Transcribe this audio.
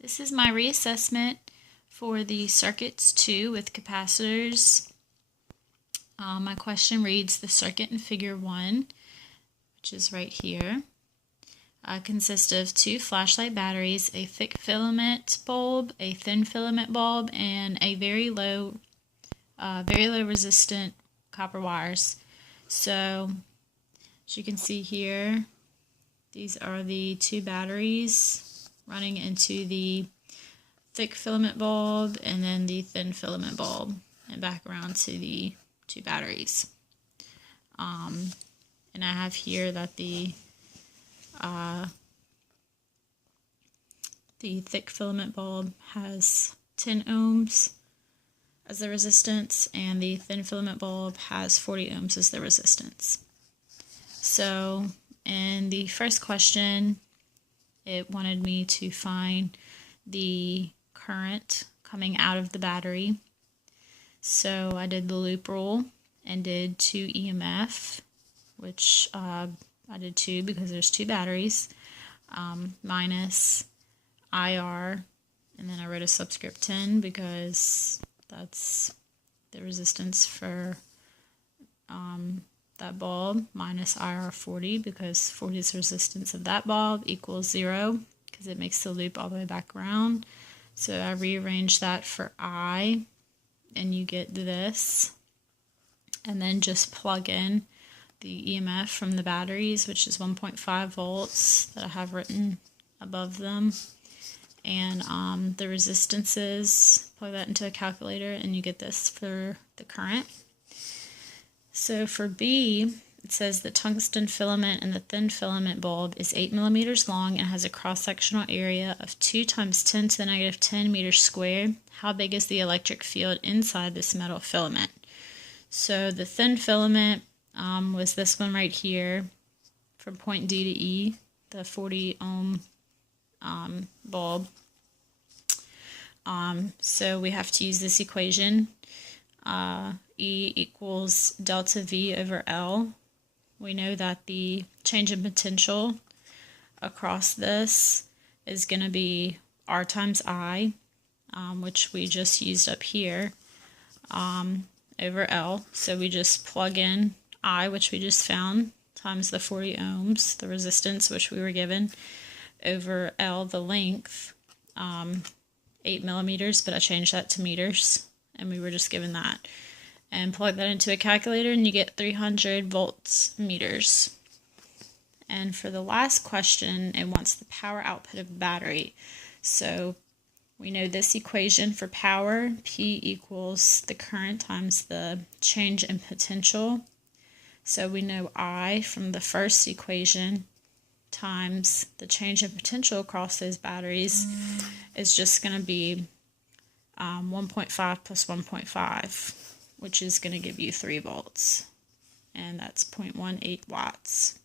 This is my reassessment for the circuits 2 with capacitors. My question reads, the circuit in figure 1, which is right here, consists of 2 flashlight batteries, a thick filament bulb, a thin filament bulb, and a very low resistant copper wires. So, as you can see here, these are the 2 batteries running into the thick filament bulb and then the thin filament bulb and back around to the 2 batteries. And I have here that the thick filament bulb has 10 ohms as the resistance, and the thin filament bulb has 40 ohms as the resistance. So in the first question, it wanted me to find the current coming out of the battery. So I did the loop rule and did 2 EMF, which I did 2 because there's 2 batteries, minus IR, and then I wrote a subscript 10 because that's the resistance for that bulb, minus IR 40 because 40 is the resistance of that bulb, equals 0 because it makes the loop all the way back around. So I rearrange that for I, and you get this, and then just plug in the EMF from the batteries, which is 1.5 volts that I have written above them, and the resistances, plug that into a calculator, and you get this for the current. So for B, it says the tungsten filament in the thin filament bulb is 8 millimeters long and has a cross-sectional area of 2 times 10 to the negative 10 meters squared. How big is the electric field inside this metal filament? So the thin filament was this one right here from point D to E, the 40 ohm bulb. So we have to use this equation. E equals delta V over L. We know that the change in potential across this is going to be R times I, which we just used up here, over L. So we just plug in I, which we just found, times the 40 ohms, the resistance, which we were given, over L, the length, 8 millimeters, but I changed that to meters, and we were just given that. And plug that into a calculator, and you get 300 volts meters. And for the last question, it wants the power output of the battery. So we know this equation for power, P equals the current times the change in potential. So we know I from the first equation times the change in potential across those batteries is just going to be 1.5 plus 1.5, which is going to give you 3 volts, and that's 0.18 watts.